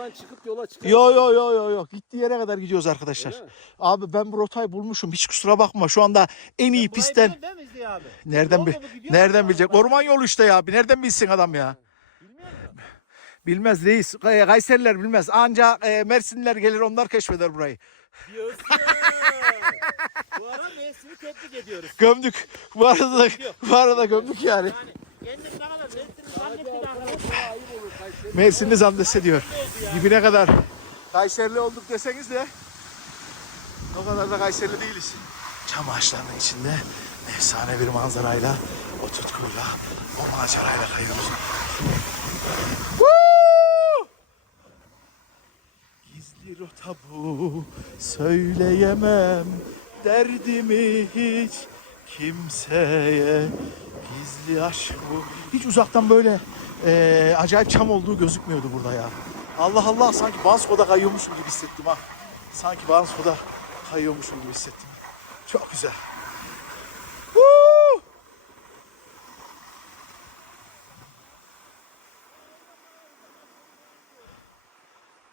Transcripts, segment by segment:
oradan çıkıp yola çıkalım. Yo yo yo yo yo. Gittiği yere kadar gidiyoruz arkadaşlar. Abi ben bu rotayı bulmuşum. Hiç kusura bakma. Şu anda en iyi pistten. abi? Nereden bi nereden bilecek? Orman yolu işte ya abi. Nereden bilsin adam ya? Bilmez reis. Kay- Kayseriler bilmez. Anca e, Mersinliler gelir onlar keşfeder burayı. Diyorsun. bu ara Mersin'i tebrik ediyoruz. Gömdük. Bu arada da, bu arada gömdük yani. Yani Mersinli zandes ediyor. Dibine kadar Kayserili olduk deseniz de o kadar da Kayserili değiliz. Çam ağaçlarının içinde efsane bir manzarayla, o tutkuyla, o macerayla kayıyoruz. Gizli rota bu, söyleyemem derdimi hiç kimseye. Gizli aşk bu. Hiç uzaktan böyle eee, acayip çam olduğu gözükmüyordu burada ya. Allah Allah sanki Bansko'da kayıyormuşum gibi hissettim ha. Sanki Bansko'da kayıyormuşum gibi hissettim. Çok güzel.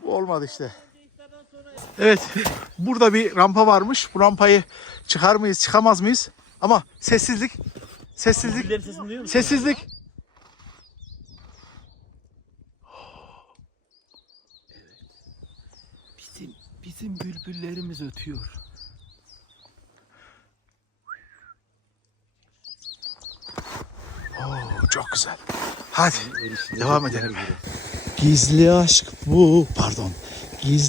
Bu olmadı işte. Evet, burada bir rampa varmış. Bu rampayı çıkar mıyız, çıkamaz mıyız? Ama sessizlik, sessizlik, sessizlik. Bizim, bizim bülbüllerimiz ötüyor. Oo, çok güzel. Hadi devam edelim. Gizli aşk bu. Pardon. Gizli